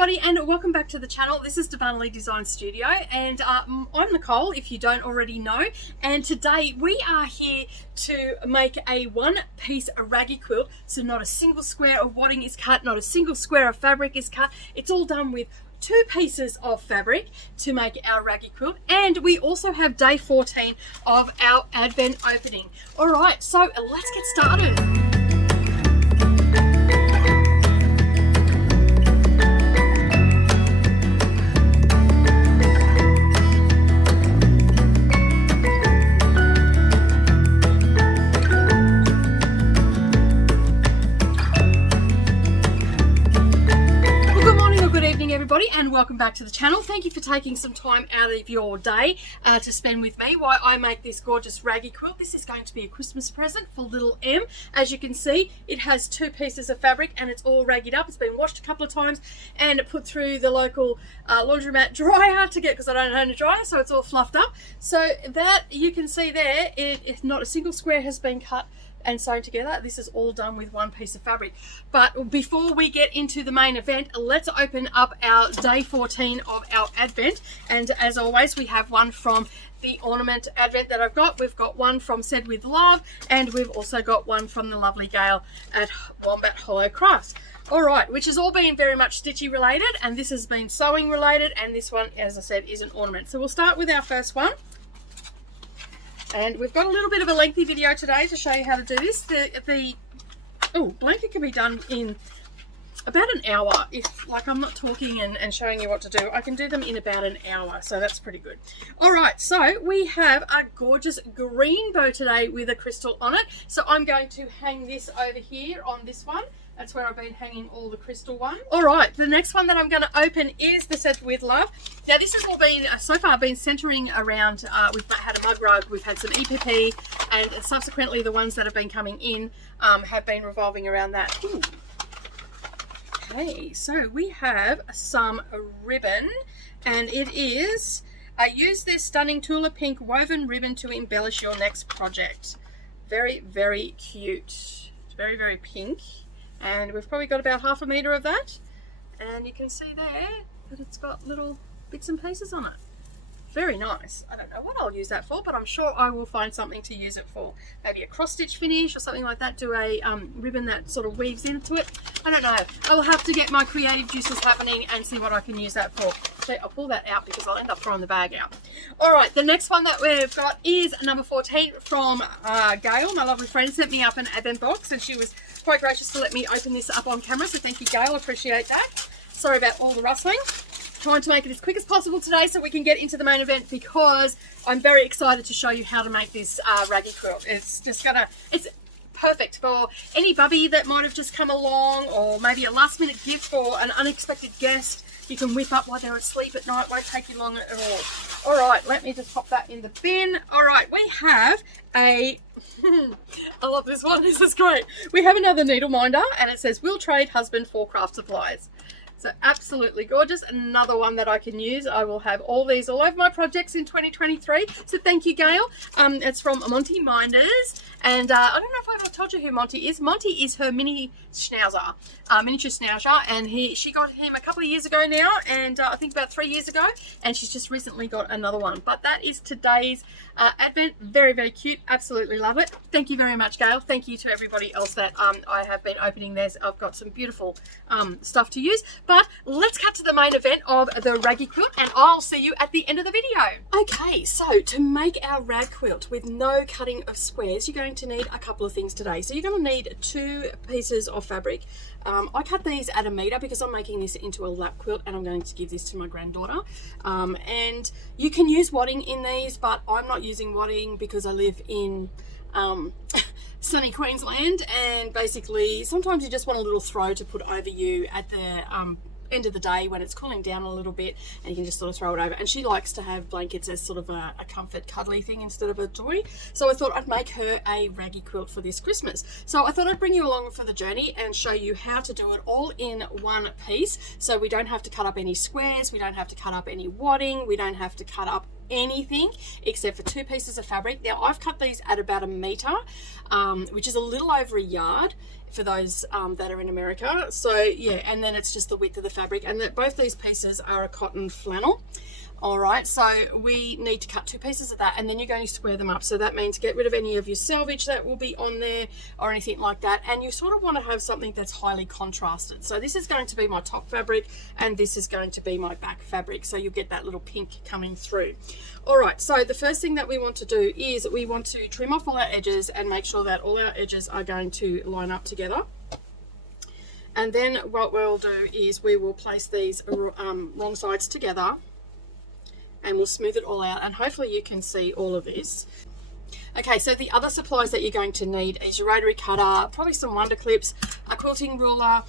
everybody, and welcome back to the channel. This is Darvanalee Design Studio, and I'm Nicole, if you don't already know. And today we are here to make a one-piece Raggy quilt. So not a single square of wadding is cut, not a single square of fabric is cut. It's all done with 2 pieces of fabric to make our Raggy quilt. And we also have day 14 of our Advent opening. All right, so let's get started. Everybody, and welcome back to the channel. Thank you for taking some time out of your day to spend with me while I make this gorgeous Raggy quilt. This is going to be a Christmas present for little M. As you can see, it has 2 pieces of fabric and it's all raggied up. It's been washed a couple of times and put through the local laundromat dryer to get, because I don't own a dryer, so it's all fluffed up. So that you can see there, not a single square has been cut and sewn together. This is all done with 1 piece of fabric. But before we get into the main event, let's open up our day 14 of our Advent. And as always, we have one from the ornament Advent that I've got. We've got one from Said With Love, and we've also got one from the lovely Gail at Wombat Hollow Crafts. All right, which has all been very much stitchy related, and this has been sewing related, and this one, as I said, is an ornament. So we'll start with our first one. And we've got a little bit of a lengthy video today to show you how to do this. The blanket can be done in about an hour. If, like, I'm not talking and showing you what to do, I can do them in about an hour, so that's pretty good. All right, so we have a gorgeous green bow today with a crystal on it. So I'm going to hang this over here on this one. That's where I've been hanging all the crystal ones. All right, the next one that I'm going to open is the Said With Love. Now this has all been, so far, been centering around, we've had a mug rug, we've had some EPP, and subsequently the ones that have been coming in have been revolving around that. Ooh. Okay, so we have some ribbon, and it is, use this stunning Tula Pink woven ribbon to embellish your next project. Very, very cute. It's very, very pink. And we've probably got about 1/2 meter of that, and you can see there that it's got little bits and pieces on it. Very nice. I don't know what I'll use that for, but I'm sure I will find something to use it for. Maybe a cross stitch finish or something like that. Do a ribbon that sort of weaves into it. I don't know. I will have to get my creative juices happening and see what I can use that for. So I'll pull that out because I'll end up throwing the bag out. All right, the next one that we've got is number 14 from Gail. My lovely friend sent me up an Advent box, and she was quite gracious to let me open this up on camera. So thank you, Gail. Appreciate that. Sorry about all the rustling. Trying to make it as quick as possible today so we can get into the main event, because I'm very excited to show you how to make this Raggy quilt. It's just it's perfect for any bubby that might have just come along, or maybe a last minute gift for an unexpected guest. You can whip up while they're asleep at night. Won't take you long at all. All right, let me just pop that in the bin. All right, we have a I love this one. This is great. We have another needle minder, and it says, "Will trade husband for craft supplies." So absolutely gorgeous. Another one that I can use. I will have all these all over my projects in 2023. So thank you, Gail. It's from Monty Minders. And I don't know if I've told you who Monty is. Monty is her mini schnauzer, miniature schnauzer. And she got him a couple of years ago now. And I think about 3 years ago. And she's just recently got another one. But that is today's Advent. Very, very cute. Absolutely love it. Thank you very much, Gail. Thank you to everybody else that I have been opening theirs. I've got some beautiful stuff to use. But let's cut to the main event of the Raggy quilt, and I'll see you at the end of the video. Okay, so to make our rag quilt with no cutting of squares, you're going to need a couple of things today. So you're going to need 2 pieces of fabric. I cut these at 1 meter because I'm making this into a lap quilt, and I'm going to give this to my granddaughter. And you can use wadding in these, but I'm not using wadding because I live in sunny Queensland, and basically sometimes you just want a little throw to put over you at the end of the day when it's cooling down a little bit, and you can just sort of throw it over. And she likes to have blankets as sort of a comfort cuddly thing instead of a toy. So I thought I'd make her a Raggy quilt for this Christmas. So I thought I'd bring you along for the journey and show you how to do it all in 1 piece, so we don't have to cut up any squares, we don't have to cut up any wadding, we don't have to cut up anything except for 2 pieces of fabric. Now I've cut these at about 1 meter, which is a little over 1 yard for those that are in America. So yeah, and then it's just the width of the fabric, and that both these pieces are a cotton flannel. All right, so we need to cut 2 pieces of that, and then you're going to square them up. So that means get rid of any of your selvage that will be on there or anything like that. And you sort of want to have something that's highly contrasted. So this is going to be my top fabric, and this is going to be my back fabric. So you'll get that little pink coming through. All right, so the first thing that we want to do is we want to trim off all our edges and make sure that all our edges are going to line up together. And then what we'll do is we will place these wrong sides together, and we'll smooth it all out, and hopefully you can see all of this. Okay, so the other supplies that you're going to need is your rotary cutter, probably some wonder clips, a quilting ruler,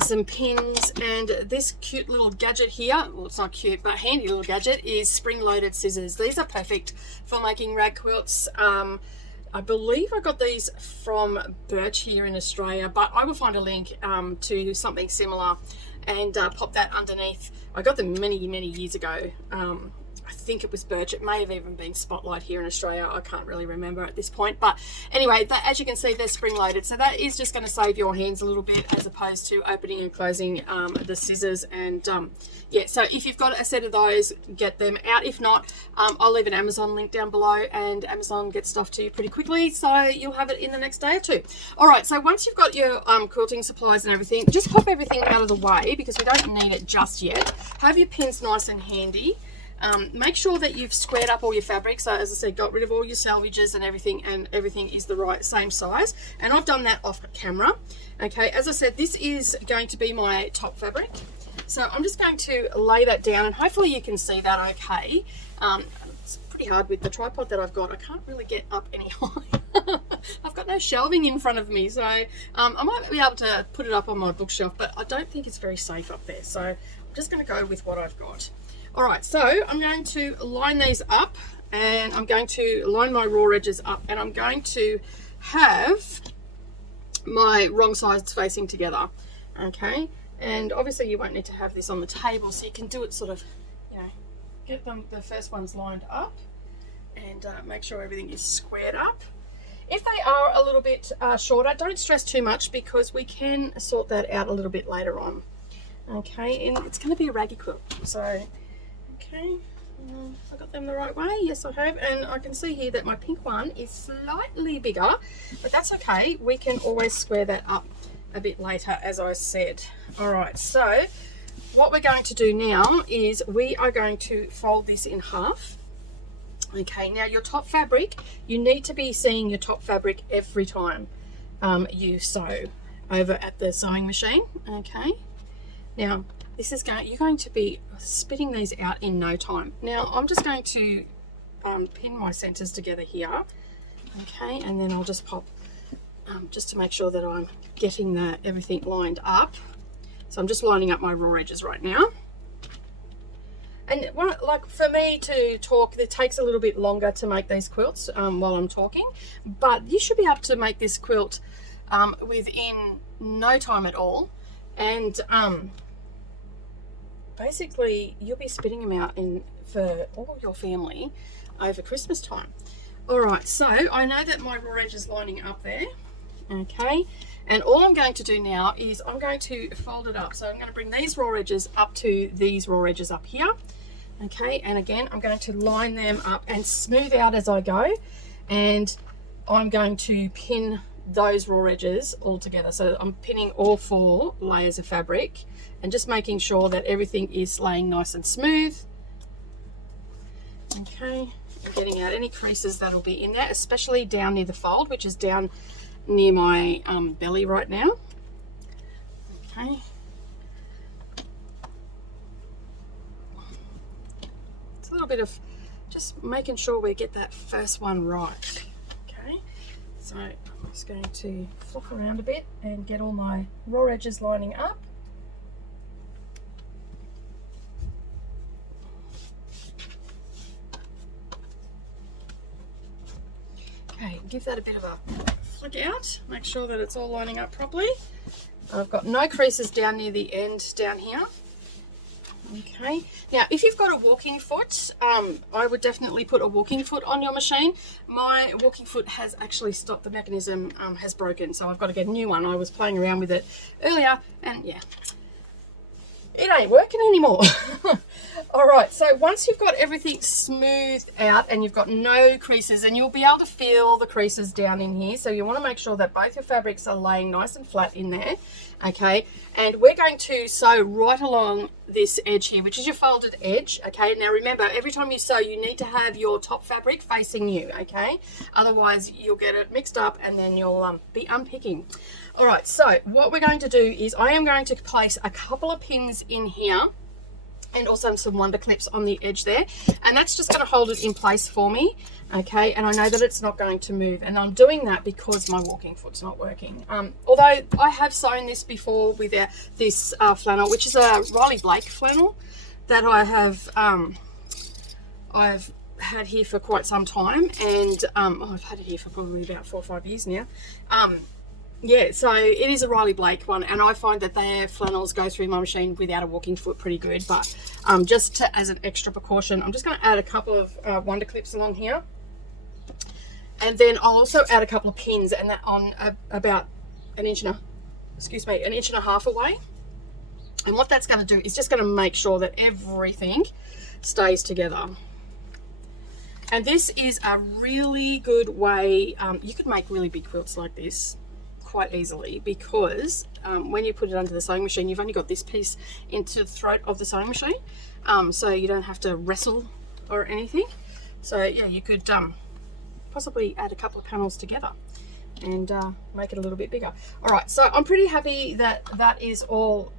some pins, and this cute little gadget here, well it's not cute but handy little gadget, is spring-loaded scissors. These are perfect for making rag quilts. I believe I got these from Birch here in Australia, but I will find a link to something similar and pop that underneath. I got them many years ago. I think it was Birch. It may have even been Spotlight here in Australia. I can't really remember at this point. But anyway, as you can see, they're spring-loaded. So that is just going to save your hands a little bit as opposed to opening and closing the scissors. And yeah, so if you've got a set of those, get them out. If not, I'll leave an Amazon link down below, and Amazon gets stuff to you pretty quickly. So you'll have it in the next day or 2. All right, so once you've got your quilting supplies and everything, just pop everything out of the way because we don't need it just yet. Have your pins nice and handy. Make sure that you've squared up all your fabric. So as I said, got rid of all your salvages and everything is the same size. And I've done that off camera. Okay, as I said, this is going to be my top fabric. So I'm just going to lay that down, and hopefully you can see that okay. It's pretty hard with the tripod that I've got. I can't really get up any higher. I've got no shelving in front of me, so I might be able to put it up on my bookshelf, but I don't think it's very safe up there. So I'm just going to go with what I've got. All right, so I'm going to line these up, and I'm going to line my raw edges up, and I'm going to have my wrong sides facing together. Okay, and obviously you won't need to have this on the table, so you can do it sort of, you know, get the first ones lined up and make sure everything is squared up. If they are a little bit shorter, don't stress too much because we can sort that out a little bit later on. Okay, and it's going to be a raggy quilt, so okay, I got them the right way. Yes, I have, and I can see here that my pink one is slightly bigger, but that's okay. We can always square that up a bit later, as I said. All right, so what we're going to do now is we are going to fold this in half. Okay, now your top fabric, you need to be seeing your top fabric every time you sew over at the sewing machine. Okay, now this is you're going to be spitting these out in no time. Now I'm just going to pin my centers together here. Okay, and then I'll just pop just to make sure that I'm getting everything lined up. So I'm just lining up my raw edges right now. And like for me to talk, it takes a little bit longer to make these quilts while I'm talking, but you should be able to make this quilt within no time at all. And basically you'll be spitting them out for all your family over Christmas time. All right, so I know that my raw edge is lining up there. Okay, and all I'm going to do now is I'm going to fold it up. So I'm going to bring these raw edges up to these raw edges up here. Okay, and again I'm going to line them up and smooth out as I go, and I'm going to pin those raw edges all together. So I'm pinning all 4 layers of fabric and just making sure that everything is laying nice and smooth. Okay, and getting out any creases that'll be in there, especially down near the fold, which is down near my belly right now. Okay, it's a little bit of just making sure we get that first one right. Okay, so I'm just going to flop around a bit and get all my raw edges lining up. Okay, give that a bit of a flick out, make sure that it's all lining up properly. I've got no creases down near the end down here. Okay, now if you've got a walking foot, I would definitely put a walking foot on your machine. My walking foot has actually stopped, the mechanism has broken, so I've got to get a new one. I was playing around with it earlier and yeah, it ain't working anymore. All right, so once you've got everything smoothed out and you've got no creases, and you'll be able to feel the creases down in here, so you want to make sure that both your fabrics are laying nice and flat in there. Okay, and we're going to sew right along this edge here, which is your folded edge. Okay, now remember, every time you sew, you need to have your top fabric facing you. Okay, otherwise you'll get it mixed up and then you'll be unpicking. All right, so what we're going to do is I am going to place a couple of pins in here and also some wonder clips on the edge there, and that's just going to hold it in place for me. Okay, and I know that it's not going to move, and I'm doing that because my walking foot's not working. Although I have sewn this before with this flannel, which is a Riley Blake flannel that I have I've had here for quite some time, and I've had it here for probably about 4 or 5 years now. Yeah, so it is a Riley Blake one, and I find that their flannels go through my machine without a walking foot pretty good, but just as an extra precaution, I'm just going to add a couple of wonder clips along here, and then I'll also add a couple of pins, and that on about an inch and a half away. And what that's going to do is just going to make sure that everything stays together. And this is a really good way, you could make really big quilts like this quite easily, because when you put it under the sewing machine, you've only got this piece into the throat of the sewing machine, so you don't have to wrestle or anything. So yeah, you could possibly add a couple of panels together and make it a little bit bigger. All right, so I'm pretty happy that that is all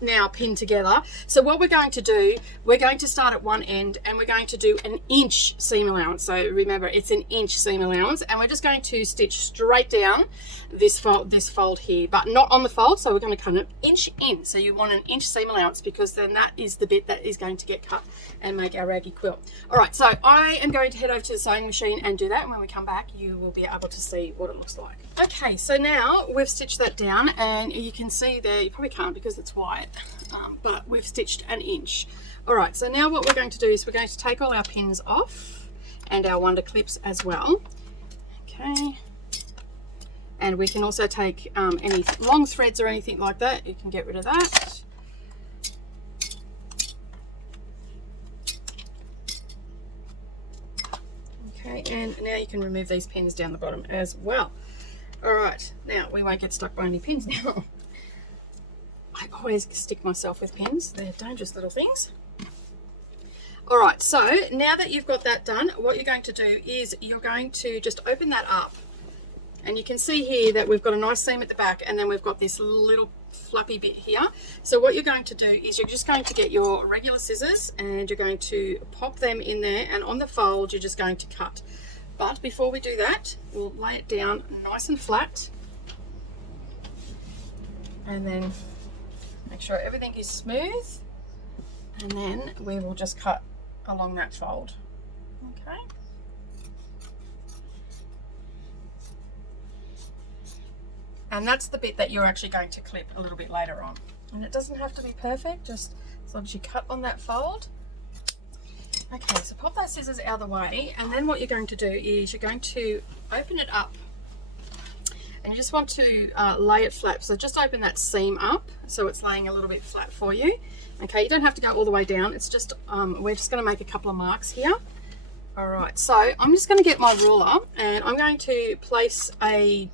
now pinned together. So what we're going to do, we're going to start at one end and we're going to do an inch seam allowance. So remember, it's an inch seam allowance, and we're just going to stitch straight down this fold here, but not on the fold. So we're going to kind of inch in. So you want an inch seam allowance, because then that is the bit that is going to get cut and make our raggy quilt. All right, so I am going to head over to the sewing machine and do that, and when we come back you will be able to see what it looks like. Okay, so now we've stitched that down, and you can see there, you probably can't because it's white, but we've stitched an inch. All right, so now what we're going to do is we're going to take all our pins off and our wonder clips as well. Okay, and we can also take any long threads or anything like that, you can get rid of that. Okay, and now you can remove these pins down the bottom as well. All right, now we won't get stuck by any pins now. I always stick myself with pins, they're dangerous little things. All right, so now that you've got that done, what you're going to do is you're going to just open that up, and you can see here that we've got a nice seam at the back, and then we've got this little flappy bit here. So what you're going to do is you're just going to get your regular scissors and you're going to pop them in there, and on the fold you're just going to cut. But before we do that, we'll lay it down nice and flat, and then make sure everything is smooth, and then we will just cut along that fold. Okay. And that's the bit that you're actually going to clip a little bit later on. And it doesn't have to be perfect, just as long as you cut on that fold. Okay, so pop those scissors out of the way, and then what you're going to do is you're going to open it up, and you just want to lay it flat. So just open that seam up so it's laying a little bit flat for you. Okay, you don't have to go all the way down, it's just we're just going to make a couple of marks here. All right, so I'm just going to get my ruler, and I'm going to place a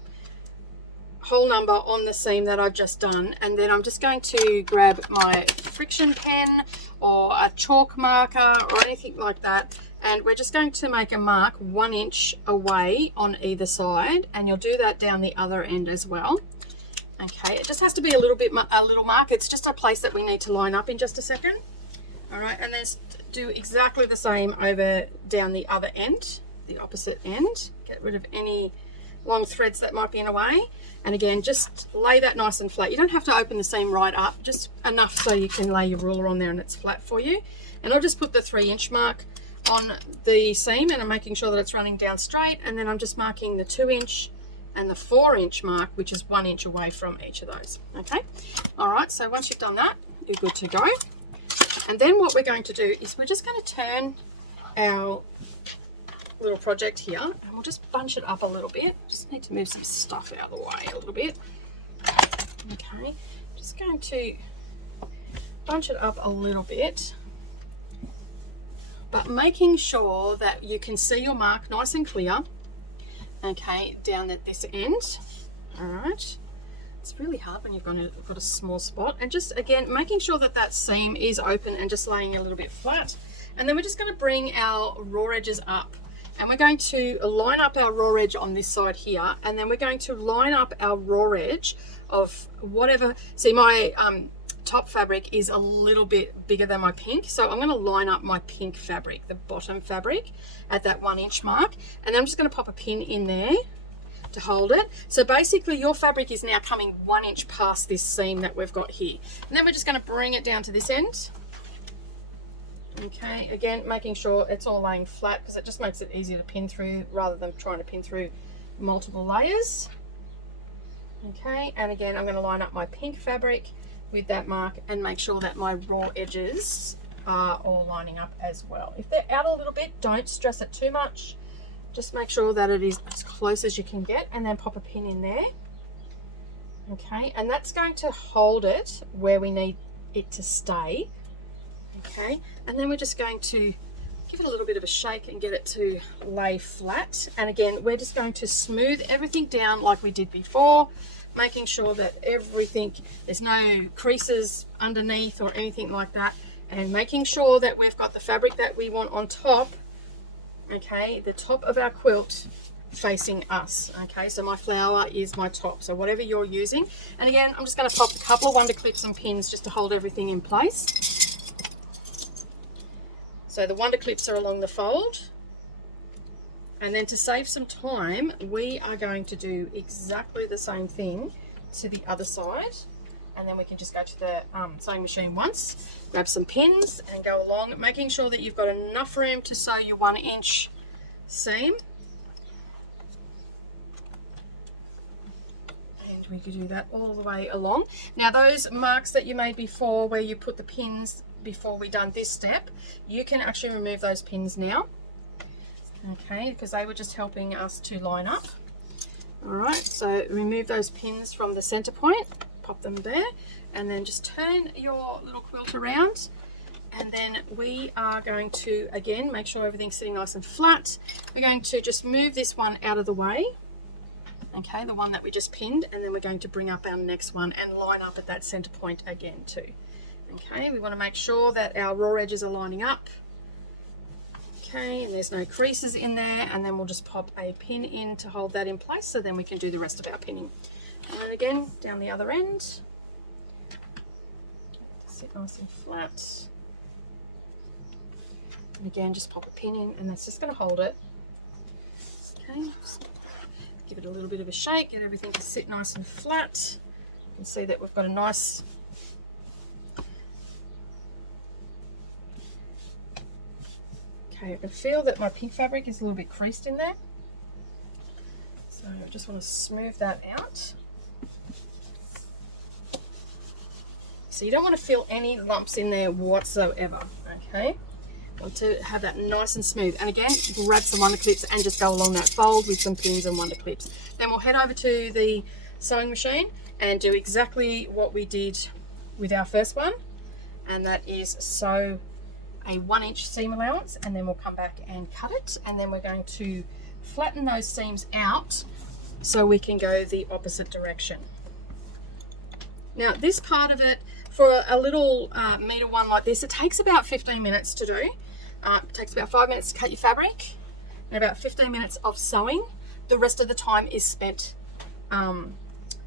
hole number on the seam that I've just done, and then I'm just going to grab my friction pen or a chalk marker or anything like that, and we're just going to make a mark 1 inch away on either side, and you'll do that down the other end as well. Okay, it just has to be a little mark, it's just a place that we need to line up in just a second. All right, and then do exactly the same over down the other end, the opposite end. Get rid of any long threads that might be in the way, and again just lay that nice and flat. You don't have to open the seam right up, just enough so you can lay your ruler on there and it's flat for you. And I'll just put the 3 inch mark on the seam, and I'm making sure that it's running down straight, and then I'm just marking the 2 inch and the 4 inch mark, which is 1 inch away from each of those. Okay, all right, so once you've done that, you're good to go. And then what we're going to do is we're just going to turn our little project here, and we'll just bunch it up a little bit. Just need to move some stuff out of the way a little bit. Okay, just going to bunch it up a little bit, but making sure that you can see your mark nice and clear. Okay, down at this end. All right, it's really hard when you've got a small spot, and just again making sure that that seam is open and just laying a little bit flat. And then we're just going to bring our raw edges up, and we're going to line up our raw edge on this side here, and then we're going to line up our raw edge of whatever. See, my top fabric is a little bit bigger than my pink, so I'm going to line up my pink fabric, the bottom fabric, at that 1 inch mark, and then I'm just going to pop a pin in there to hold it. So basically your fabric is now coming 1 inch past this seam that we've got here, and then we're just going to bring it down to this end. Okay, again making sure it's all laying flat, because it just makes it easier to pin through rather than trying to pin through multiple layers. Okay, and again I'm going to line up my pink fabric with that mark and make sure that my raw edges are all lining up as well. If they're out a little bit, don't stress it too much. Just make sure that it is as close as you can get, and then pop a pin in there. Okay, and that's going to hold it where we need it to stay. Okay, and then we're just going to give it a little bit of a shake and get it to lay flat. And again, we're just going to smooth everything down like we did before, making sure that everything, there's no creases underneath or anything like that, and making sure that we've got the fabric that we want on top. Okay, the top of our quilt facing us. Okay, so my flower is my top, so whatever you're using. And again, I'm just going to pop a couple of wonder clips and pins just to hold everything in place. So the wonder clips are along the fold, and then to save some time we are going to do exactly the same thing to the other side, and then we can just go to the sewing machine once, grab some pins and go along, making sure that you've got enough room to sew your 1 inch seam. And we could do that all the way along. Now those marks that you made before where you put the pins before we done this step, you can actually remove those pins now. Okay, because they were just helping us to line up. All right, so remove those pins from the center point, pop them there, and then just turn your little quilt around, and then we are going to again make sure everything's sitting nice and flat. We're going to just move this one out of the way, okay, the one that we just pinned, and then we're going to bring up our next one and line up at that center point again too. Okay, we want to make sure that our raw edges are lining up. Okay, and there's no creases in there, and then we'll just pop a pin in to hold that in place, so then we can do the rest of our pinning. And then again down the other end, sit nice and flat, and again just pop a pin in, and that's just going to hold it. Okay, just give it a little bit of a shake, get everything to sit nice and flat. You can see that we've got a nice okay, I can feel that my pink fabric is a little bit creased in there, so I just want to smooth that out. So you don't want to feel any lumps in there whatsoever. Okay, want to have that nice and smooth. And again, grab some wonder clips and just go along that fold with some pins and wonder clips. Then we'll head over to the sewing machine and do exactly what we did with our first one, and that is sew a 1 inch seam allowance, and then we'll come back and cut it, and then we're going to flatten those seams out so we can go the opposite direction. Now this part of it, for a little meter one like this, it takes about 15 minutes to do. It takes about 5 minutes to cut your fabric and about 15 minutes of sewing. The rest of the time is spent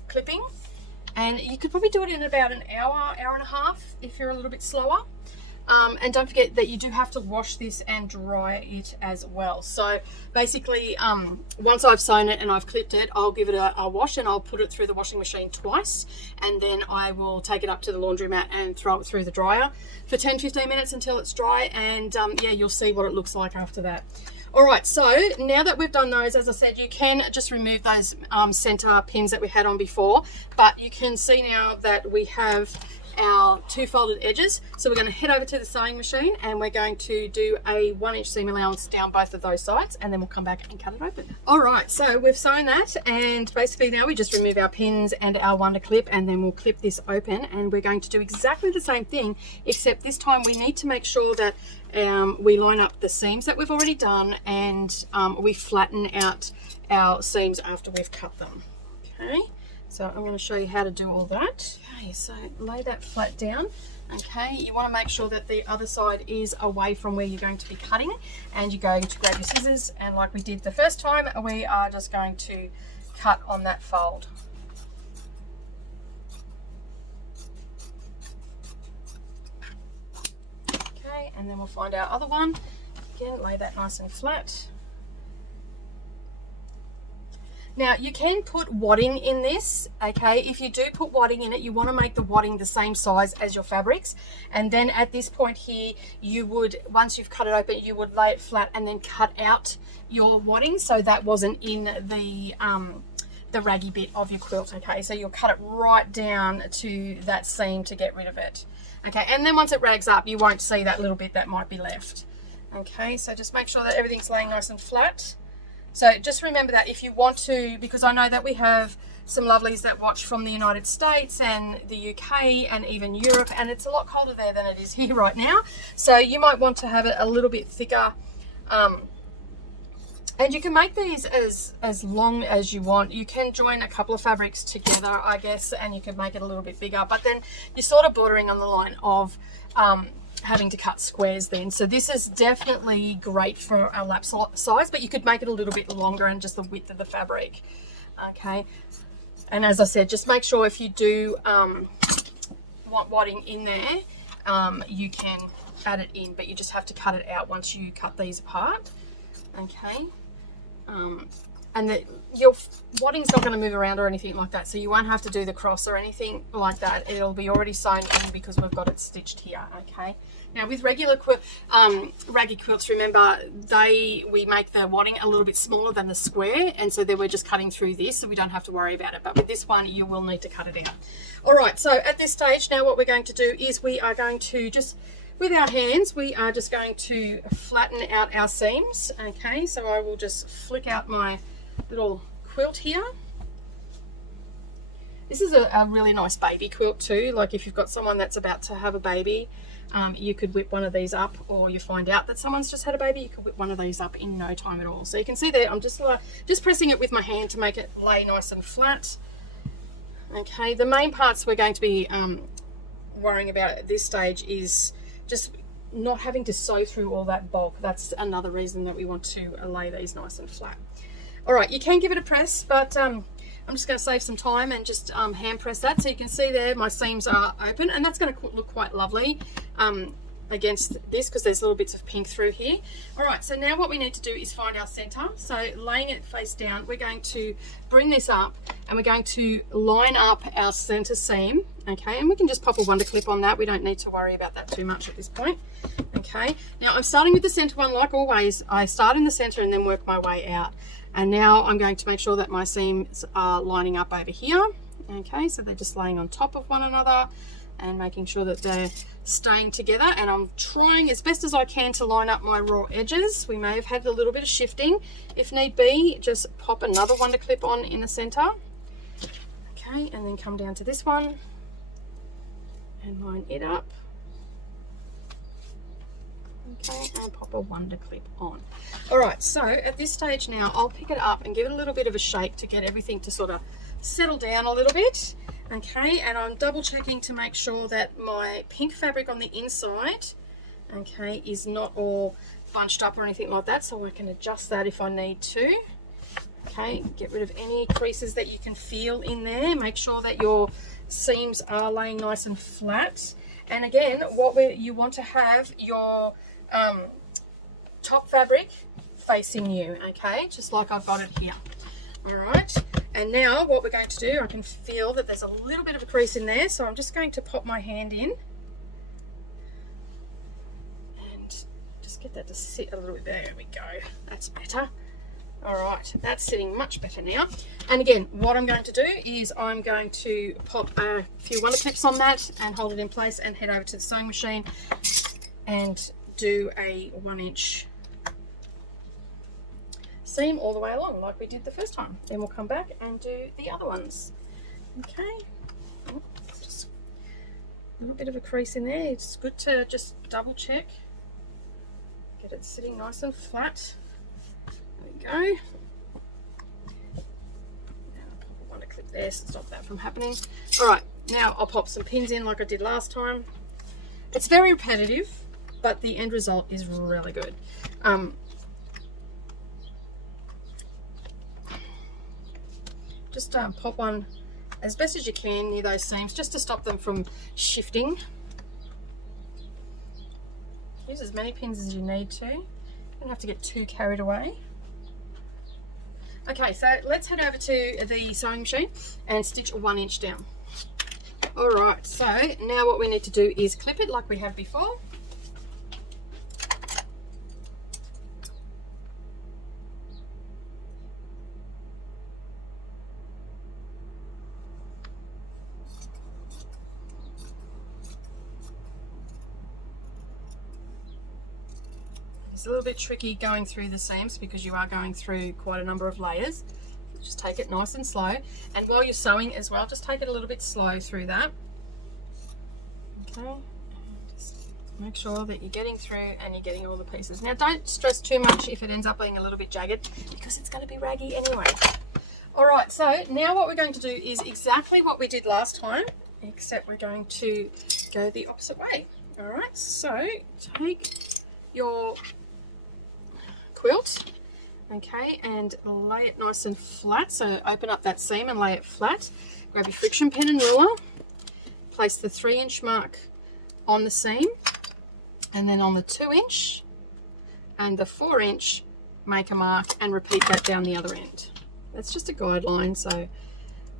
clipping, and you could probably do it in about an hour, hour and a half if you're a little bit slower. And don't forget that you do have to wash this and dry it as well. So basically, once I've sewn it and I've clipped it, I'll give it a wash, and I'll put it through the washing machine twice, and then I will take it up to the laundromat and throw it through the dryer for 10-15 minutes until it's dry, and yeah, you'll see what it looks like after that. All right, so now that we've done those, as I said, you can just remove those center pins that we had on before, but you can see now that we have our 2 folded edges. So we're going to head over to the sewing machine and we're going to do a 1-inch seam allowance down both of those sides, and then we'll come back and cut it open. All right, so we've sewn that, and basically now we just remove our pins and our wonder clip, and then we'll clip this open, and we're going to do exactly the same thing, except this time we need to make sure that we line up the seams that we've already done, and we flatten out our seams after we've cut them. Okay, so I'm going to show you how to do all that. Okay, so lay that flat down. Okay, you want to make sure that the other side is away from where you're going to be cutting, and you're going to grab your scissors, and like we did the first time, we are just going to cut on that fold. Okay, and then we'll find our other one. Again, lay that nice and flat. Now you can put wadding in this, okay? If you do put wadding in it, you want to make the wadding the same size as your fabrics, and then at this point here, you would, once you've cut it open, you would lay it flat and then cut out your wadding so that wasn't in the raggy bit of your quilt, okay? So you'll cut it right down to that seam to get rid of it, okay? And then once it rags up, you won't see that little bit that might be left, okay? So just make sure that everything's laying nice and flat. So just remember that if you want to, because I know that we have some lovelies that watch from the United States and the UK and even Europe, and it's a lot colder there than it is here right now. So you might want to have it a little bit thicker. And you can make these as long as you want. You can join a couple of fabrics together, I guess, and you can make it a little bit bigger. But then you're sort of bordering on the line of having to cut squares then. So this is definitely great for a lap size, but you could make it a little bit longer and just the width of the fabric. Okay, and as I said, just make sure if you do want wadding in there, you can add it in, but you just have to cut it out once you cut these apart. Okay, and your wadding's not going to move around or anything like that, so you won't have to do the cross or anything like that. It'll be already sewn in because we've got it stitched here. Okay, now with regular raggy quilts, remember we make the wadding a little bit smaller than the square, and so then we're just cutting through this, so we don't have to worry about it. But with this one, you will need to cut it out. All right, so at this stage now, what we're going to do is we are going to just, with our hands, we are just going to flatten out our seams. Okay, so I will just flick out my little quilt here. This is a really nice baby quilt too. Like if you've got someone that's about to have a baby, you could whip one of these up, or you find out that someone's just had a baby, you could whip one of these up in no time at all. So you can see there, I'm just pressing it with my hand to make it lay nice and flat. Okay, the main parts we're going to be worrying about at this stage is just not having to sew through all that bulk. That's another reason that we want to lay these nice and flat. All right, you can give it a press, but I'm just going to save some time and just hand press that. So you can see there my seams are open, and that's going to look quite lovely against this because there's little bits of pink through here. All right, so now what we need to do is find our center. So laying it face down, we're going to bring this up and we're going to line up our center seam. Okay, and we can just pop a wonder clip on that. We don't need to worry about that too much at this point. Okay, now I'm starting with the center one. Like always, I start in the center and then work my way out. And now I'm going to make sure that my seams are lining up over here. Okay, so they're just laying on top of one another and making sure that they're staying together. And I'm trying as best as I can to line up my raw edges. We may have had a little bit of shifting. If need be, just pop another wonder clip on in the center. Okay, and then come down to this one and line it up. Okay, and pop a wonder clip on. All right, so at this stage now, I'll pick it up and give it a little bit of a shake to get everything to sort of settle down a little bit. Okay, and I'm double checking to make sure that my pink fabric on the inside, okay, is not all bunched up or anything like that, so I can adjust that if I need to. Okay, get rid of any creases that you can feel in there. Make sure that your seams are laying nice and flat. And again, you want to have your top fabric facing you, okay, just like I've got it here. All right, and now what we're going to do, I can feel that there's a little bit of a crease in there, so I'm just going to pop my hand in and just get that to sit a little bit. There we go, that's better. All right, that's sitting much better now. And again, what I'm going to do is I'm going to pop a few wonder clips on that and hold it in place and head over to the sewing machine and do a 1-inch seam all the way along like we did the first time. Then we'll come back and do the other ones. Okay, just a little bit of a crease in there. It's good to just double check, get it sitting nice and flat. There we go. Now I'll pop a wonder clip there to stop that from happening. All right, now I'll pop some pins in like I did last time. It's very repetitive, but the end result is really good. Just pop one as best as you can near those seams, just to stop them from shifting. Use as many pins as you need to. You don't have to get too carried away. Okay, so let's head over to the sewing machine and stitch a 1-inch down. All right, so now what we need to do is clip it like we have before. It's a little bit tricky going through the seams because you are going through quite a number of layers. Just take it nice and slow, and while you're sewing as well, just take it a little bit slow through that. Okay, just make sure that you're getting through and you're getting all the pieces. Now don't stress too much if it ends up being a little bit jagged, because it's going to be raggy anyway. All right, so now what we're going to do is exactly what we did last time, except we're going to go the opposite way. All right, so take your quilt, okay, and lay it nice and flat. So open up that seam and lay it flat. Grab your friction pen and ruler, place the 3-inch mark on the seam, and then on the 2-inch and the 4-inch make a mark and repeat that down the other end. That's just a guideline so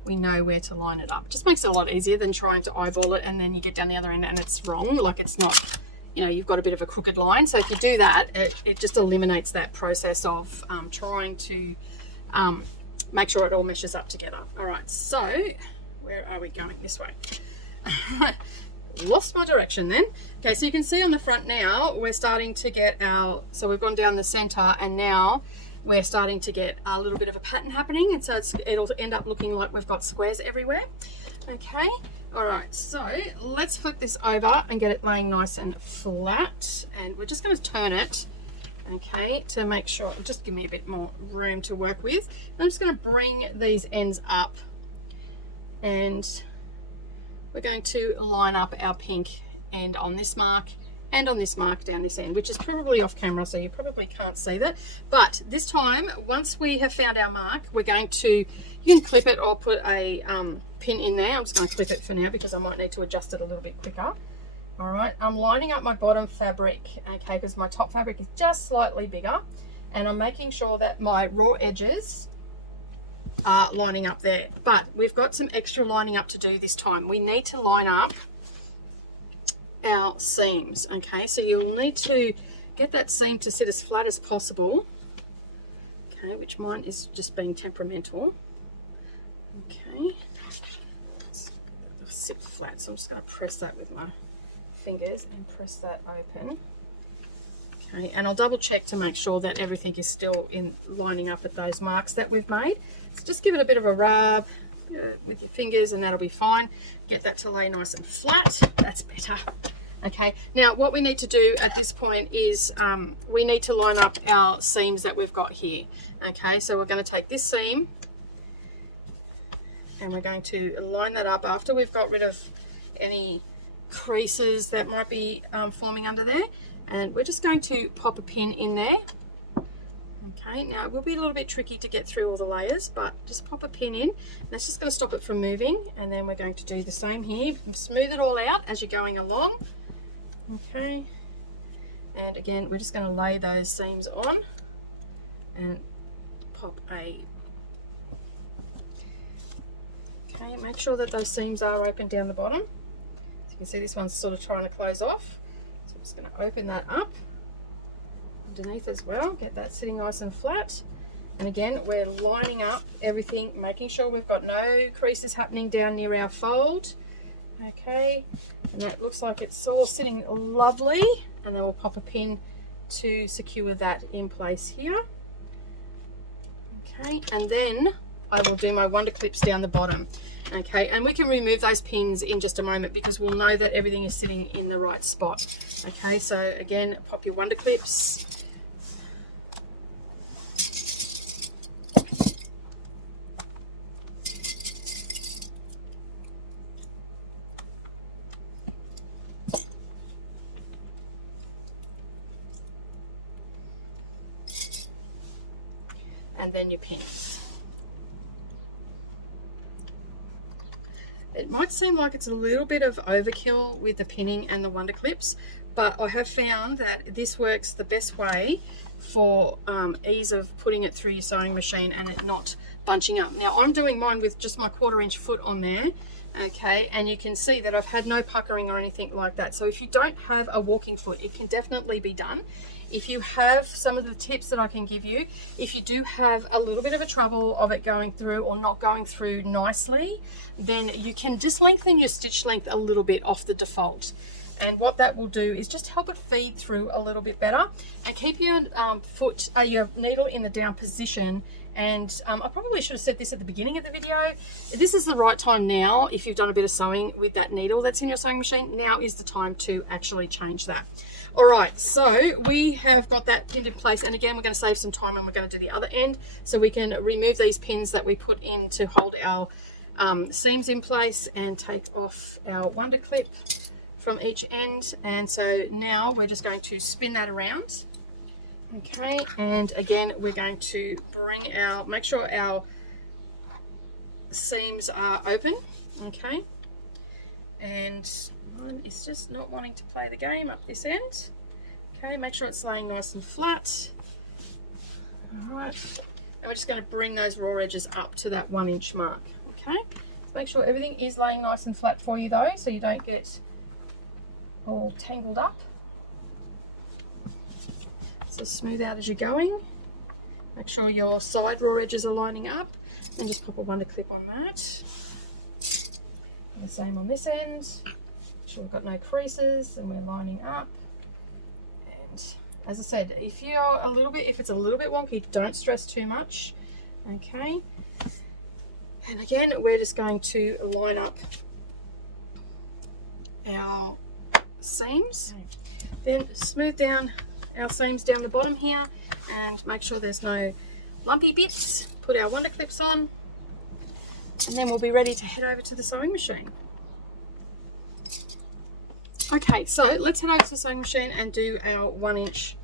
we know where to line it up. It just makes it a lot easier than trying to eyeball it and then you get down the other end and it's wrong, like it's not, you know, you've got a bit of a crooked line. So if you do that, it just eliminates that process of trying to make sure it all meshes up together. All right, so where are we going? This way. Lost my direction then. Okay, so you can see on the front now, we're starting to get our, so we've gone down the center and now we're starting to get a little bit of a pattern happening. And so it'll end up looking like we've got squares everywhere. Okay. All right, so let's flip this over and get it laying nice and flat, and we're just going to turn it, okay, to make sure, just give me a bit more room to work with. I'm just going to bring these ends up and we're going to line up our pink end on this mark and on this mark down this end, which is probably off camera, so you probably can't see that. But this time, once we have found our mark, we're going to, you can clip it or put a pin in there. I'm just going to clip it for now because I might need to adjust it a little bit quicker. All right, I'm lining up my bottom fabric, okay, because my top fabric is just slightly bigger, and I'm making sure that my raw edges are lining up there. But we've got some extra lining up to do this time. We need to line up our seams, okay, so you'll need to get that seam to sit as flat as possible, okay, which mine is just being temperamental. Okay, it'll sit flat, so I'm just going to press that with my fingers and press that open. Okay, and I'll double check to make sure that everything is still in lining up at those marks that we've made. So just give it a bit of a rub with your fingers and that'll be fine. Get that to lay nice and flat. That's better. Okay, now what we need to do at this point is we need to line up our seams that we've got here. Okay, so we're going to take this seam and we're going to line that up after we've got rid of any creases that might be forming under there, and we're just going to pop a pin in there. Okay, now it will be a little bit tricky to get through all the layers, but just pop a pin in. That's just going to stop it from moving, and then we're going to do the same here. Smooth it all out as you're going along. Okay, and again we're just going to lay those seams on and pop a, okay, make sure that those seams are open down the bottom. So you can see this one's sort of trying to close off, so I'm just going to open that up underneath as well, get that sitting nice and flat, And again, we're lining up everything, making sure we've got no creases happening down near our fold. Okay, and that looks like it's all sitting lovely. And then we'll pop a pin to secure that in place here. Okay, and then I will do my wonder clips down the bottom. Okay, and we can remove those pins in just a moment because we'll know that everything is sitting in the right spot. Okay, so again, pop your wonder clips. And then your pins. It might seem like it's a little bit of overkill with the pinning and the wonder clips, but I have found that this works the best way for ease of putting it through your sewing machine and it not bunching up. Now I'm doing mine with just my 1/4 inch foot on there, okay, and you can see that I've had no puckering or anything like that. So if you don't have a walking foot, it can definitely be done. If you have some of the tips that I can give you, if you do have a little bit of a trouble of it going through or not going through nicely, then you can just lengthen your stitch length a little bit off the default. And what that will do is just help it feed through a little bit better and keep your your needle in the down position. And I probably should have said this at the beginning of the video. This is the right time now, if you've done a bit of sewing with that needle that's in your sewing machine, now is the time to actually change that. All right, so we have got that pinned in place, and again, we're going to save some time and we're going to do the other end so we can remove these pins that we put in to hold our seams in place and take off our wonder clip from each end. And so now we're just going to spin that around. Okay, and again, we're going to bring our, make sure our seams are open, okay, and one is just not wanting to play the game up this end. Okay, make sure it's laying nice and flat. All right, and we're just going to bring those raw edges up to that 1 inch mark. Okay, so make sure everything is laying nice and flat for you though, so you don't get all tangled up. So smooth out as you're going. Make sure your side raw edges are lining up, and just pop a wonder clip on that. And the same on this end. Make sure we've got no creases and we're lining up. And as I said, if it's a little bit wonky, don't stress too much. Okay. And again, we're just going to line up our seams. Then smooth down our seams down the bottom here and make sure there's no lumpy bits. Put our wonder clips on, and then we'll be ready to head over to the sewing machine. Okay, so let's head over to the sewing machine and do our 1 inch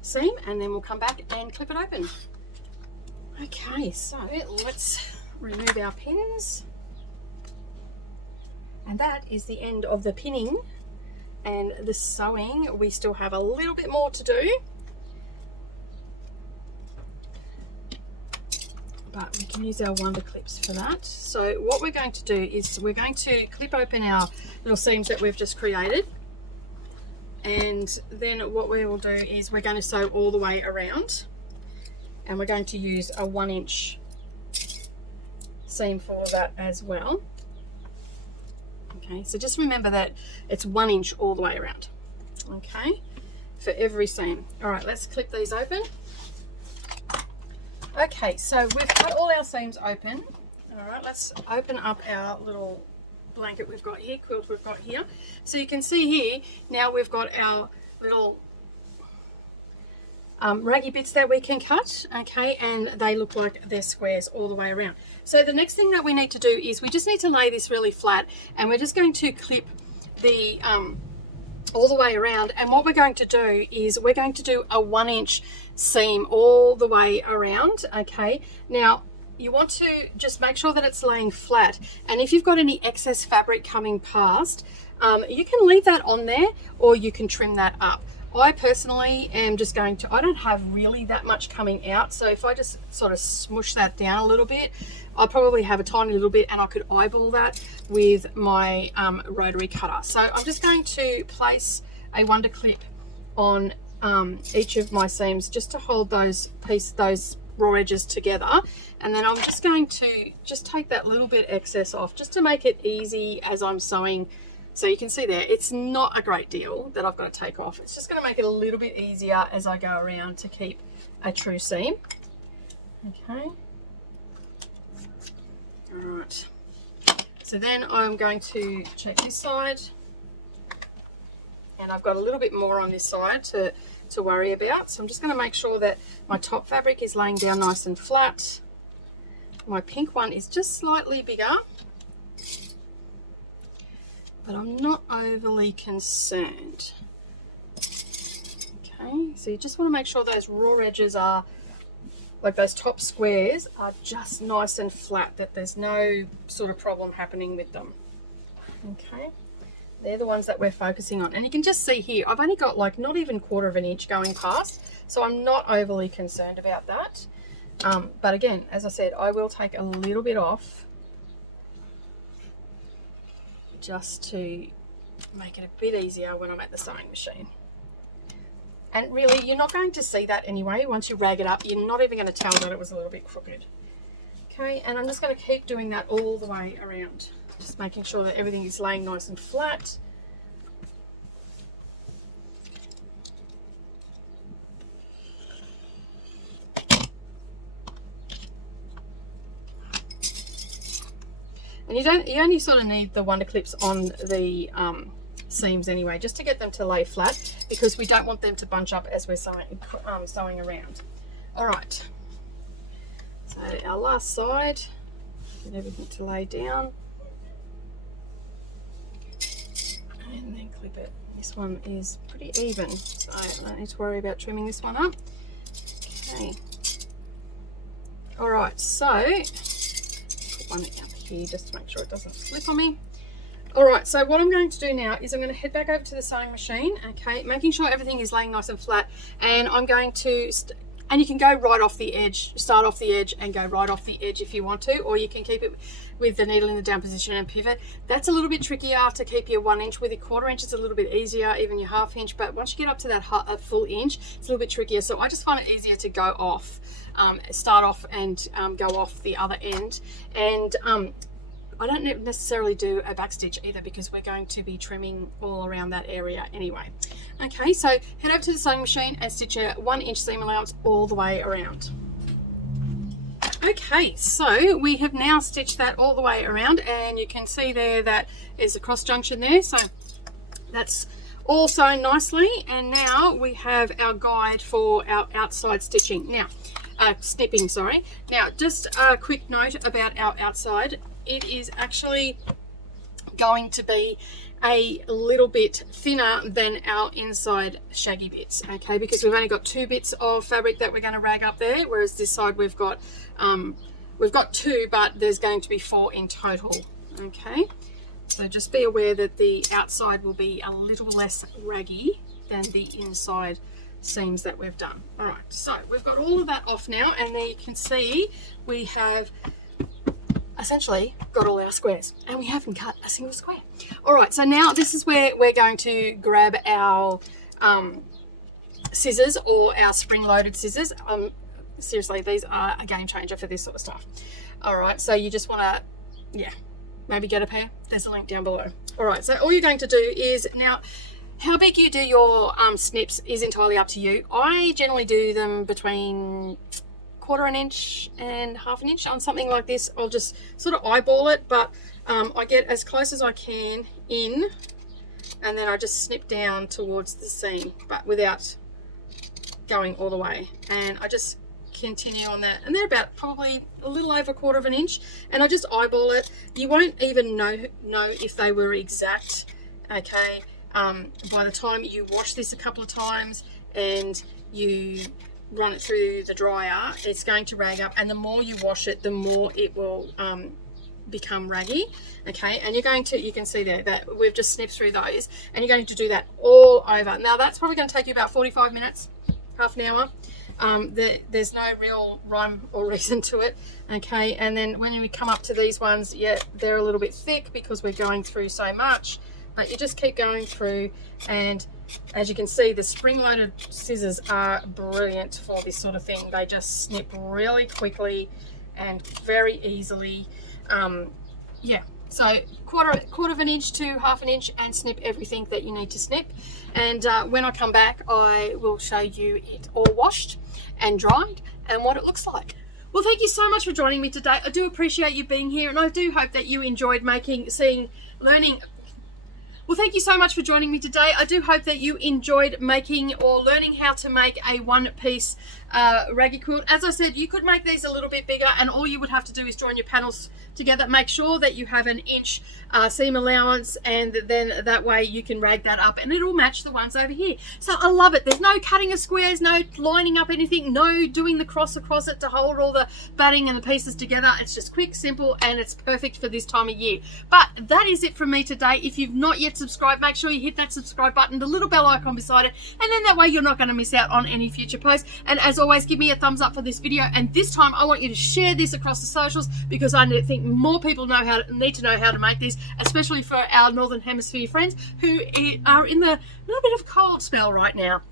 seam, and then we'll come back and clip it open. Okay, so let's remove our pins, and that is the end of the pinning. And the sewing, we still have a little bit more to do, but we can use our wonder clips for that. So what we're going to do is we're going to clip open our little seams that we've just created, and then what we will do is we're going to sew all the way around, and we're going to use a 1 inch seam for that as well. Okay, so just remember that it's 1 inch all the way around, okay, for every seam. All right, let's clip these open. Okay, so we've got all our seams open. All right, let's open up our little blanket we've got here, quilt we've got here. So you can see here, now we've got our little raggy bits that we can cut, okay, and they look like they're squares all the way around. So the next thing that we need to do is we just need to lay this really flat, and we're just going to clip the all the way around. And what we're going to do is we're going to do a 1 inch seam all the way around. Okay, now you want to just make sure that it's laying flat, and if you've got any excess fabric coming past, you can leave that on there or you can trim that up. I personally am just going to, I don't have really that much coming out, so if I just sort of smush that down a little bit, I probably have a tiny little bit, and I could eyeball that with my rotary cutter. So I'm just going to place a wonder clip on each of my seams just to hold those raw edges together, and then I'm just going to just take that little bit excess off just to make it easy as I'm sewing. So you can see there, it's not a great deal that I've got to take off. It's just going to make it a little bit easier as I go around to keep a true seam. Okay. All right. So then I'm going to check this side, and I've got a little bit more on this side to worry about. So I'm just going to make sure that my top fabric is laying down nice and flat. My pink one is just slightly bigger, but I'm not overly concerned. Okay, so you just want to make sure those raw edges are, like those top squares are just nice and flat, that there's no sort of problem happening with them. Okay, they're the ones that we're focusing on. And you can just see here, I've only got like not even 1/4 of an inch going past, so I'm not overly concerned about that. But again, as I said, I will take a little bit off just to make it a bit easier when I'm at the sewing machine. And really, you're not going to see that anyway. Once you rag it up, you're not even going to tell that it was a little bit crooked. Okay, and I'm just going to keep doing that all the way around, just making sure that everything is laying nice and flat. And you only sort of need the wonder clips on the seams anyway, just to get them to lay flat, because we don't want them to bunch up as we're sewing around. All right, so our last side, get everything to lay down, and then clip it. This one is pretty even, so I don't need to worry about trimming this one up. Okay, all right, so put one up here just to make sure it doesn't slip on me. All right, so what I'm going to do now is I'm going to head back over to the sewing machine, okay, making sure everything is laying nice and flat, and I'm going to, and you can go right off the edge, start off the edge and go right off the edge if you want to, or you can keep it with the needle in the down position and pivot. That's a little bit trickier to keep your 1 inch. With your 1/4 inch, it's a little bit easier, even your 1/2 inch, but once you get up to that full inch, it's a little bit trickier. So I just find it easier to go off, start off and go off the other end. And I don't necessarily do a back stitch either, because we're going to be trimming all around that area anyway. Okay, so head over to the sewing machine and stitch a 1 inch seam allowance all the way around. Okay, so we have now stitched that all the way around, and you can see there that is a cross junction there, so that's all sewn nicely. And now we have our guide for our outside stitching. Now, snipping, sorry. Now, just a quick note about our outside. It is actually going to be a little bit thinner than our inside shaggy bits, okay, because we've only got 2 bits of fabric that we're going to rag up there, whereas this side we've got 2, but there's going to be 4 in total. Okay, so just be aware that the outside will be a little less raggy than the inside seams that we've done. All right, so we've got all of that off now, and there you can see we have essentially got all our squares, and we haven't cut a single square. All right, so now this is where we're going to grab our scissors, or our spring-loaded scissors. Seriously, these are a game changer for this sort of stuff. All right, so you just want to, yeah, maybe get a pair. There's a link down below. All right, so all you're going to do is, now, how big you do your snips is entirely up to you. I generally do them between 1/4 inch and 1/2 inch. On something like this, I'll just sort of eyeball it, but I get as close as I can in, and then I just snip down towards the seam, but without going all the way, and I just continue on that, and they're about probably a little over 1/4 inch, and I just eyeball it. You won't even know if they were exact, okay, by the time you wash this a couple of times and you run it through the dryer. It's going to rag up, and the more you wash it, the more it will become raggy. Okay, and you're going to, you can see there that we've just snipped through those, and you're going to do that all over. Now that's probably going to take you about 45 minutes, half an hour. There's no real rhyme or reason to it. Okay, and then when we come up to these ones, yeah, they're a little bit thick because we're going through so much. but you just keep going through, and as you can see, the spring-loaded scissors are brilliant for this sort of thing. They just snip really quickly and very easily. Yeah, so quarter of an inch to half an inch, and snip everything that you need to snip. And when I come back, I will show you it all washed and dried and what it looks like. Well, thank you so much for joining me today. I do appreciate you being here, and I do hope that you enjoyed learning. Well, thank you so much for joining me today. I do hope that you enjoyed making or learning how to make a one-piece Raggy quilt. As I said, you could make these a little bit bigger, and all you would have to do is join your panels together. Make sure that you have an inch seam allowance, and then that way you can rag that up and it'll match the ones over here. So I love it. There's no cutting of squares, no lining up anything, no doing the cross across it to hold all the batting and the pieces together. It's just quick, simple, and it's perfect for this time of year. But that is it from me today. If you've not yet subscribed, make sure you hit that subscribe button, the little bell icon beside it, and then that way you're not going to miss out on any future posts. And as always, give me a thumbs up for this video, and this time I want you to share this across the socials, because I think more people need to know how to make this, especially for our Northern Hemisphere friends who are in the little bit of cold spell right now.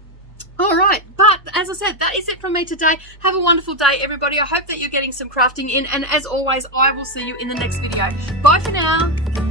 All right, but as I said, that is it from me today. Have a wonderful day, everybody. I hope that you're getting some crafting in, and as always, I will see you in the next video. Bye for now.